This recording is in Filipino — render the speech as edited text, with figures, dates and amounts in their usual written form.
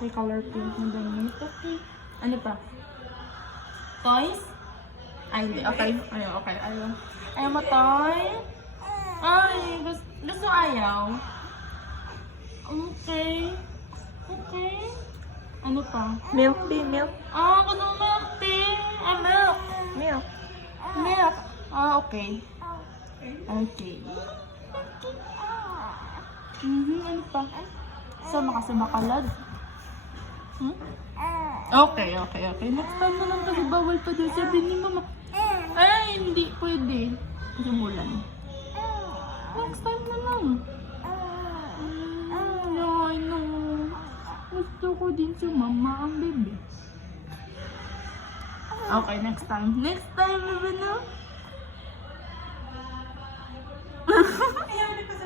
Okay, color pink na damit. Okay. Ano pa? Toys? Ay, hindi. Okay. Ayaw, okay. Ayaw mo toy? Ay, gusto ayaw. Okay. Okay. Ano pa? Milk tea, milk. Gusto mo milk tea? Milk. Milk. Milk. Okay. Okay. Ano pa? Sama ka sa bakalad. Okay. Next time na lang kasi bawal pa doon. Sabi ni mama. Ay, hindi pwede. Kasi mulan. Next time na lang. I know. Gusto ko din si mama ang bebe. Okay, next time. Next time, bebe na.